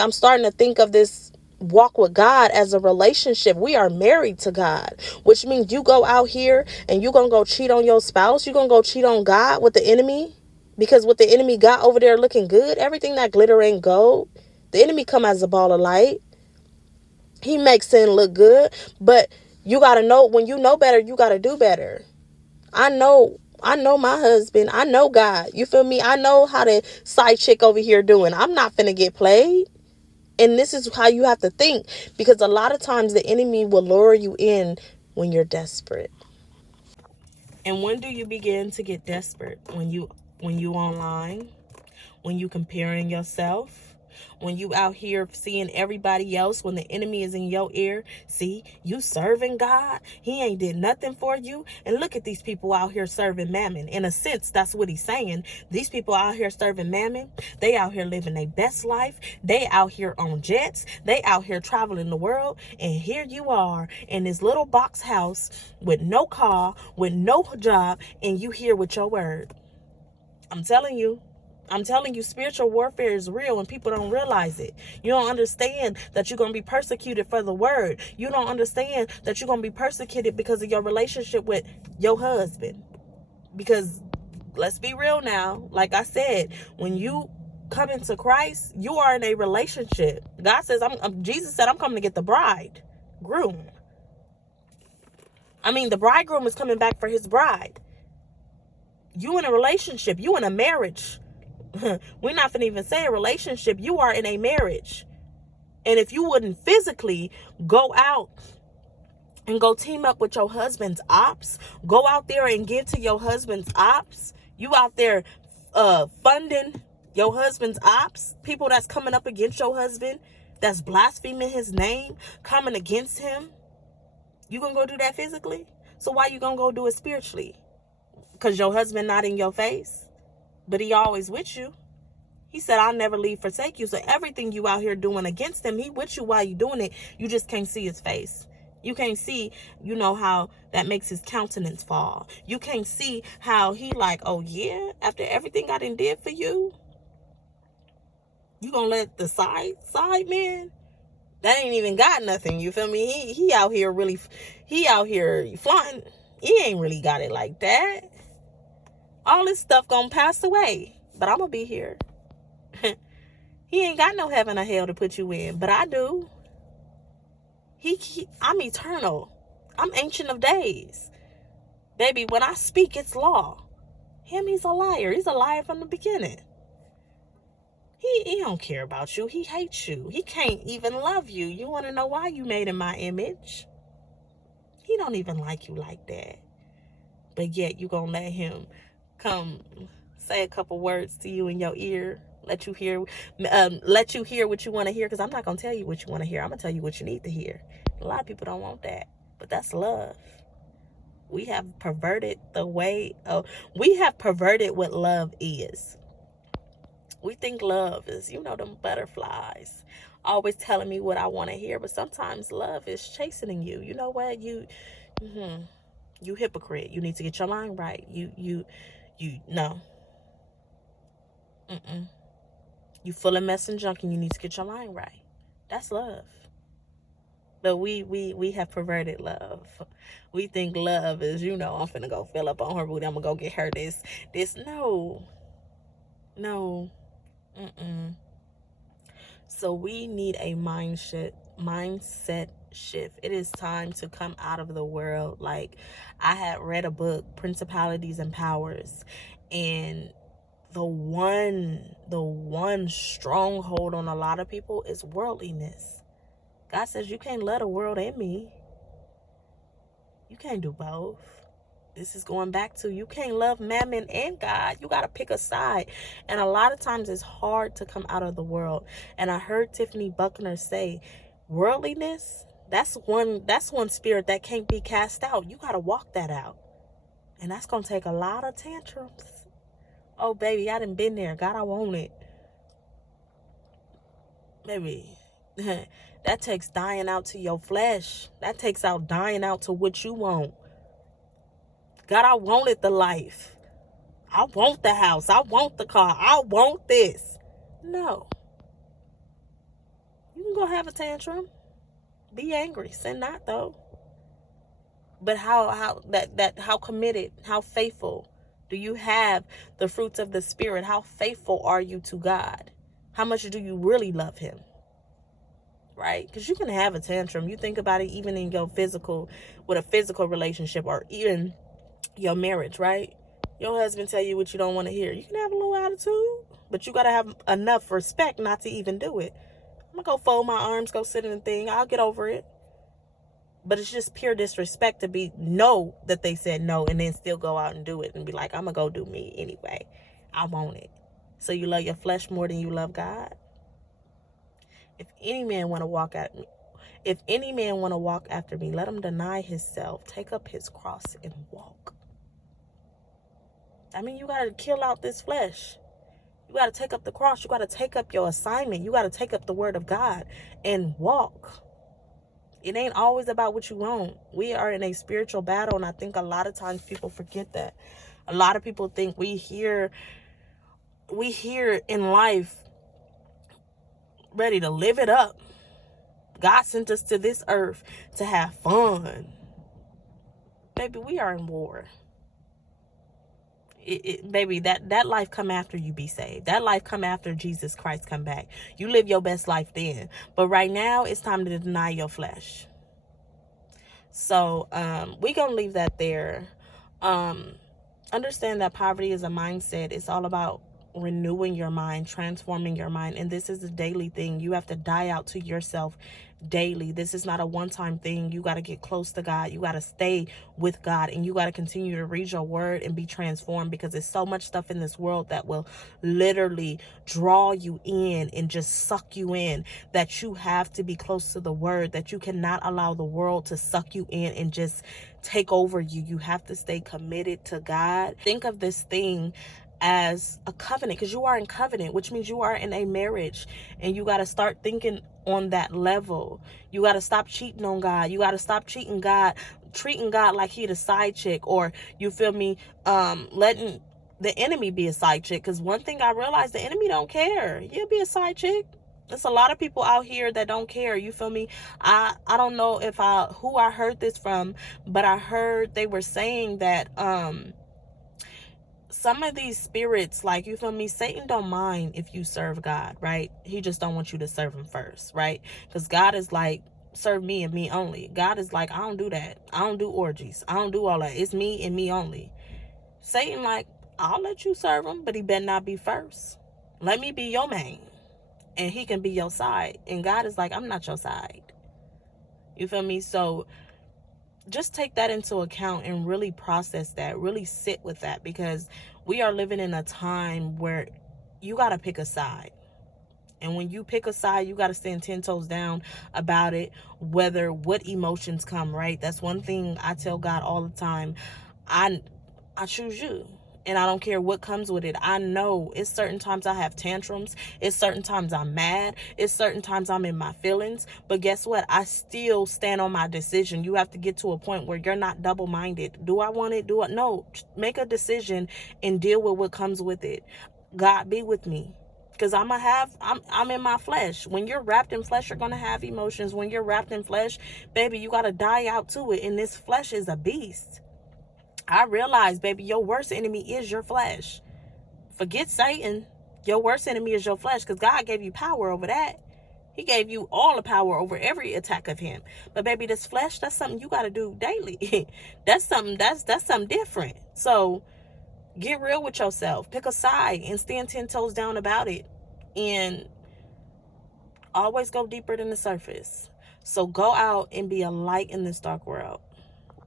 I'm starting to think of this walk with God as a relationship. We are married to God, which means you go out here and you gonna go cheat on your spouse. You gonna go cheat on God with the enemy, because what the enemy got over there looking good, everything that glitter ain't gold. The enemy come as a ball of light. He makes sin look good, but you gotta know, when you know better, you gotta do better. I know my husband. I know God. You feel me? I know how the side chick over here doing. I'm not finna get played. And this is how you have to think, because a lot of times the enemy will lure you in when you're desperate. And when do you begin to get desperate? When you online, when you comparing yourself, when you out here seeing everybody else, when the enemy is in your ear. See, you serving God, he ain't did nothing for you, and look at these people out here serving mammon. In a sense, that's what he's saying. These people out here serving mammon, they out here living their best life, they out here on jets, they out here traveling the world, and here you are in this little box house with no car, with no job, and you here with your word. I'm telling you. I'm telling you, spiritual warfare is real and people don't realize it. You don't understand that you're going to be persecuted for the word. You don't understand that you're going to be persecuted because of your relationship with your husband. Because let's be real now. Like I said, when you come into Christ, you are in a relationship. God says, Jesus said, I'm coming to get the bride, groom. The bridegroom is coming back for his bride. You in a relationship, you in a marriage. We're not finna even say a relationship. You are in a marriage. And if you wouldn't physically go out and go team up with your husband's ops, go out there and give to your husband's ops, you out there funding your husband's ops, people that's coming up against your husband, that's blaspheming his name, coming against him, you gonna go do that physically? So why you gonna go do it spiritually? Because your husband not in your face, but he always with you. He said, I'll never leave, forsake you. So everything you out here doing against him, he with you while you doing it. You just can't see his face. You can't see, how that makes his countenance fall. You can't see how he like, oh yeah, after everything I done did for you, you gonna let the side man? That ain't even got nothing, you feel me? He out here really, he out here flying. He ain't really got it like that. All this stuff gonna pass away, but I'm gonna be here. He ain't got no heaven or hell to put you in, but I do. I'm eternal. I'm ancient of days. Baby, when I speak, it's law. He's a liar. He's a liar from the beginning. He don't care about you. He hates you. He can't even love you. You want to know why? You made in my image. He don't even like you like that. But yet you gonna let him come say a couple words to you in your ear, let you hear what you want to hear, because I'm not gonna tell you what you want to hear. I'm gonna tell you what you need to hear. A lot of people don't want that, but that's love. We have perverted what love is. We think love is, them butterflies always telling me what I want to hear, but sometimes love is chastening you. You know what? You hypocrite. You need to get your mind right. No. You full of mess and junk and you need to get your mind right. That's love. But we have perverted love. We think love is, I'm finna go fill up on her booty. I'm gonna go get her this. No. So we need a mindset shift. It is time to come out of the world. Like, I had read a book, Principalities and Powers, and the one stronghold on a lot of people is worldliness. God says you can't let a world in me. You can't do both. This is going back to, you can't love mammon and God. You got to pick a side. And a lot of times it's hard to come out of the world. And I heard Tiffany Buckner say, worldliness, that's one spirit that can't be cast out. You got to walk that out. And that's going to take a lot of tantrums. Oh, baby, I done been there. God, I want it. Baby, that takes dying out to your flesh. That takes out dying out to what you want. God, I wanted the life. I want the house. I want the car. I want this. No. gonna have a tantrum. Be angry. Sin not, though. But how committed, how faithful do you have the fruits of the Spirit? How faithful are you to God? How much do you really love him? Right? Because you can have a tantrum. You think about it even in your physical, with a physical relationship, or even your marriage, right? Your husband tell you what you don't want to hear. You can have a little attitude, but you got to have enough respect not to even do it. I'm going to go fold my arms, go sit in the thing. I'll get over it. But it's just pure disrespect to know that they said no and then still go out and do it and be like, I'm going to go do me anyway. I want it. So you love your flesh more than you love God? If any man want to walk after me, let him deny himself, take up his cross and walk. I mean, you got to kill out this flesh. You got to take up the cross. You got to take up your assignment. You got to take up the word of God and walk. It ain't always about what you want. We are in a spiritual battle, and I think a lot of times people forget that. A lot of people think we here in life ready to live it up. God sent us to this earth to have fun. Baby, we are in war. Baby, that life come after you be saved. That life come after Jesus Christ come back. You live your best life then. But right now, it's time to deny your flesh. So we gonna leave that there. Understand that poverty is a mindset. It's all about renewing your mind, transforming your mind, and this is a daily thing. You have to die out to yourself daily. This is not a one-time thing. You got to get close to God. You got to stay with God, and you got to continue to read your word and be transformed, because there's so much stuff in this world that will literally draw you in and just suck you in, that you have to be close to the word, that you cannot allow the world to suck you in and just take over you. You have to stay committed to God. Think of this thing as a covenant, because you are in covenant, which means you are in a marriage, and you got to start thinking on that level. You got to stop cheating on God. You got to stop treating God like he the side chick, or you feel me, letting the enemy be a side chick. Because one thing I realized, the enemy don't care. You'll be a side chick. There's a lot of people out here that don't care. You feel me? I don't know who I heard this from, but I heard they were saying that some of these spirits, like, you feel me, Satan don't mind if you serve God, right? He just don't want you to serve him first, right? Because God is like, serve me and me only. God is like, I don't do that. I don't do orgies. I don't do all that. It's me and me only. Satan like, I'll let you serve him, but he better not be first. Let me be your main, and he can be your side. And God is like, I'm not your side. You feel me? So just take that into account and really process that, really sit with that, because we are living in a time where you got to pick a side. And when you pick a side, you got to stand 10 toes down about it, whether what emotions come, right? That's one thing I tell God all the time. I choose you. And I don't care what comes with it. I know it's certain times I have tantrums. It's certain times I'm mad. It's certain times I'm in my feelings. But guess what? I still stand on my decision. You have to get to a point where you're not double-minded. Do I want it? No. Make a decision and deal with what comes with it. God, be with me. Because I'm in my flesh. When you're wrapped in flesh, you're going to have emotions. When you're wrapped in flesh, baby, you got to die out to it. And this flesh is a beast. I realize, baby, your worst enemy is your flesh. Forget Satan. Your worst enemy is your flesh, because God gave you power over that. He gave you all the power over every attack of him. But baby, this flesh, that's something you got to do daily. That's something different. So get real with yourself. Pick a side and stand 10 toes down about it. And always go deeper than the surface. So go out and be a light in this dark world.